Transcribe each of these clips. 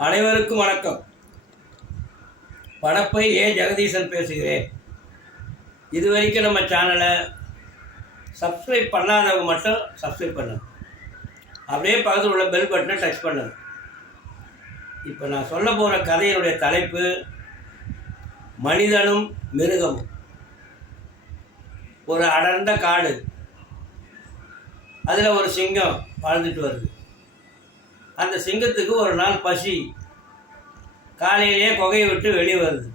அனைவருக்கும் வணக்கம். படப்பை ஏ ஜெகதீசன் பேசுகிறேன். இதுவரைக்கும் நம்ம சேனலை சப்ஸ்கிரைப் பண்ணாதவங்க மட்டும் சப்ஸ்கிரைப் பண்ணுங்க. அப்படியே பக்கத்தில் உள்ள பெல் பட்டனை டச் பண்ணுங்க. இப்போ நான் சொல்ல போகிற கதையினுடைய தலைப்பு மனிதனும் மிருகமும். ஒரு அடர்ந்த காடு, அதில் ஒரு சிங்கம் வாழ்ந்துட்டு வருது. அந்த சிங்கத்துக்கு ஒரு நாள் பசி, காலையிலேயே குகையை விட்டு வெளியே வருது.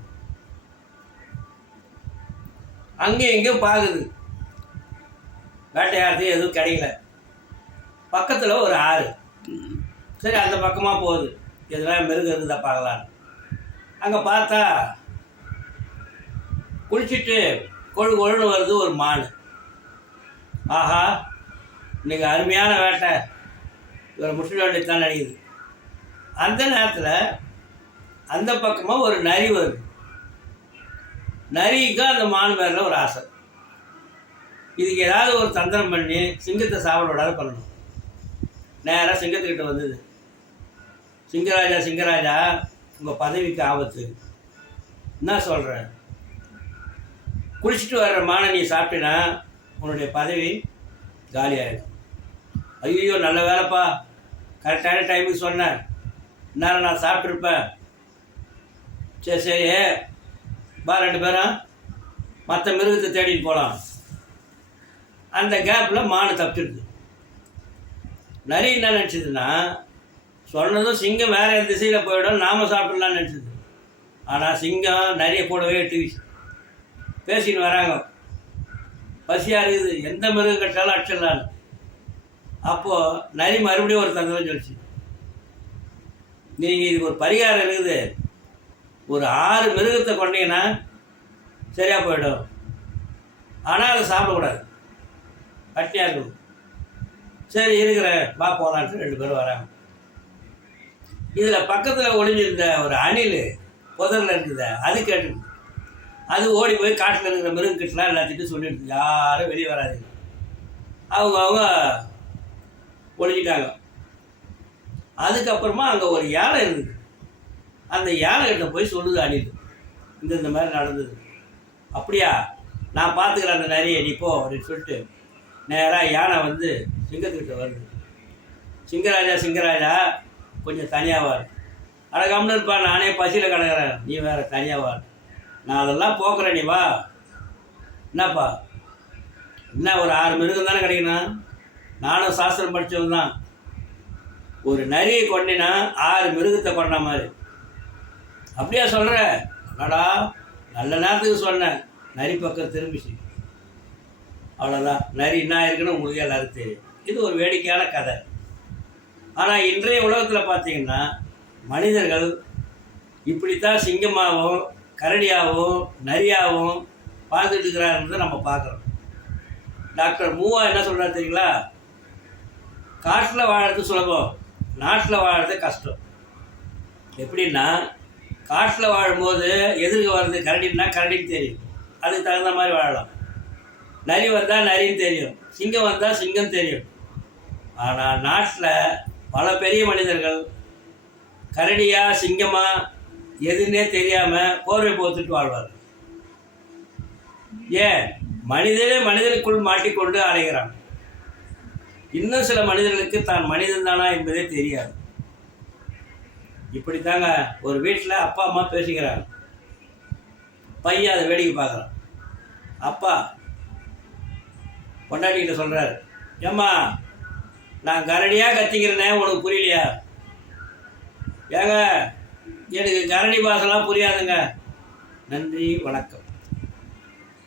அங்கே எங்கேயும் பார்க்குது, வேட்டையாடுறது எதுவும் கிடைக்கல. பக்கத்தில் ஒரு ஆறு, சரி அந்த பக்கமாக போகுது, எதெல்லாம் மிருகம் இருந்தால் பார்க்கலான்னு. அங்கே பார்த்தா குளிச்சுட்டு கொழுன்னு வருது ஒரு மான். ஆஹா, இன்னைக்கு அருமையான வேட்டை, இவரை முற்றிட வேண்டியதான் நினைக்குது. அந்த நேரத்தில் அந்த பக்கமாக ஒரு நரி வருது. நரிக்கு அந்த மான் மேலே ஒரு ஆசை. இதுக்கு ஏதாவது ஒரு தந்திரம் பண்ணி சிங்கத்தை சாப்பிட விடாத பண்ணணும். நேராக சிங்கத்துக்கிட்ட வந்தது. சிங்கராஜா, சிங்கராஜா, உங்கள் பதவிக்கு ஆபத்து. என்ன சொல்கிறேன், குளிச்சுட்டு வர்ற மானை நீ சாப்பிட்டீன்னா உன்னுடைய பதவி காலி ஆகிடும். ஐயோ, நல்ல வேலைப்பா, கரெக்டான டைமுக்கு சொன்னேன், இந்நேரம் நான் சாப்பிட்ருப்பேன். சரி சரி, பா, ரெண்டு பேரும் மற்ற மிருகத்தை தேடிட்டு போகலாம். அந்த கேப்பில் மான் தப்பிச்சிடுது. நரி என்ன நினச்சிதுன்னா, சொன்னதும் சிங்கம் வேறு எந்த திசையில் போயிடும், நாம் சாப்பிடலான்னு நினச்சிது. ஆனால் சிங்கம் நிறைய கூடவே எட்டு பேசின்னு வராங்க. பசியாக இருக்குது, எந்த மிருகம் கட்டாலும் அடிச்சிடலான்னு. அப்போது நரி மறுபடியும் ஒரு தந்திரம் சொல்லிச்சு. நீங்கள் இதுக்கு ஒரு பரிகாரம் இருக்குது, ஒரு 6 மிருகத்தை கொண்டீங்கன்னா சரியாக போயிடும். ஆனால் அதை சாப்பிடக்கூடாது, பட்டியாக இருக்கணும். சரி இருக்கிறேன், வா போகலான்ட்டு 2 பேரும் வராங்க. இதில் பக்கத்தில் ஒளிஞ்சிருந்த ஒரு அணில் புதரில் இருக்குது, அது கேட்டுது. அது ஓடி போய் காட்டில் இருக்கிற மிருகக்கிட்டலாம் எல்லாத்திட்டும் சொல்லிடுது, யாரும் வெளியே வராது. அவங்க ஒழிஞ்சிட்டாங்க. அதுக்கப்புறமா அங்கே ஒரு யானை இருக்குது. அந்த யானைகிட்ட போய் சொல்லுது அணில், இந்த மாதிரி நடந்தது. அப்படியா, நான் பார்த்துக்கிறேன் அந்த நிறைய, நீ போ அப்படின்னு சொல்லிட்டு நேராக யானை வந்து சிங்கத்துக்கிட்ட வருது. சிங்கராஜா, சிங்கராஜா, கொஞ்சம் தனியாவார். அடகாமல் இருப்பா, நானே பசியில் கிடக்கிறேன், நீ வேறு தனியாவார். நான் அதெல்லாம் போக்குறேன், நீ வா. என்னப்பா, என்ன ஒரு 6 மிருகம் தானே கிடைக்கணும், நானும் சாஸ்திரம் படித்தவன் தான். ஒரு நரியை கொண்டினா 6 மிருகத்தை கொண்ட மாதிரி. அப்படியா சொல்கிற? அடா, நல்ல நேரத்துக்கு சொன்னேன். நரி பக்கம் திரும்பிச்சு. அவ்வளோதான், நரி என்ன இருக்குன்னு உங்களுக்கு எல்லாருக்கும் தெரியும். இது ஒரு வேடிக்கையான கதை. ஆனால் இன்றைய உலகத்தில் பார்த்தீங்கன்னா மனிதர்கள் இப்படித்தான் சிங்கமாகவும் கரடியாகவும் நரியாகவும் வாழ்ந்துட்டு இருக்கிறாருன்றதை நம்ம பார்க்குறோம். டாக்டர் மூவா என்ன சொல்கிறார் தெரியுங்களா, காட்டில் வாழறது சுலபம், நாட்டில் வாழறது கஷ்டம். எப்படின்னா, காட்டில் வாழும்போது எதிர்க்க வர்றது கரடின்னா கரடின்னு தெரியும், அதுக்கு தகுந்த மாதிரி வாழலாம். நரி வந்தால் நரின்னு தெரியும், சிங்கம் வந்தால் சிங்கம் தெரியும். ஆனால் நாட்டில் பல பெரிய மனிதர்கள் கரடியா சிங்கமா எதுன்னே தெரியாமல் போர்வை போத்துட்டு வாழ்வார். ஏன், மனிதனே மனிதனுக்குள் மாட்டிக்கொண்டு அலைகிறான். இன்னும் சில மனிதர்களுக்கு தான் மனிதன் தானா என்பதே தெரியாது. இப்படித்தாங்க ஒரு வீட்டில் அப்பா அம்மா பேசிக்கிறாங்க. பையன் அதை வேடிக்கை பார்க்குறான். அப்பா பொண்டாட்டிகிட்ட சொல்கிறார், ஏம்மா, நான் கரடியாக கத்திக்கிறேனே, உனக்கு புரியலையா? ஏங்க, எனக்கு கரடி பாசெல்லாம் புரியாதுங்க. நன்றி, வணக்கம்.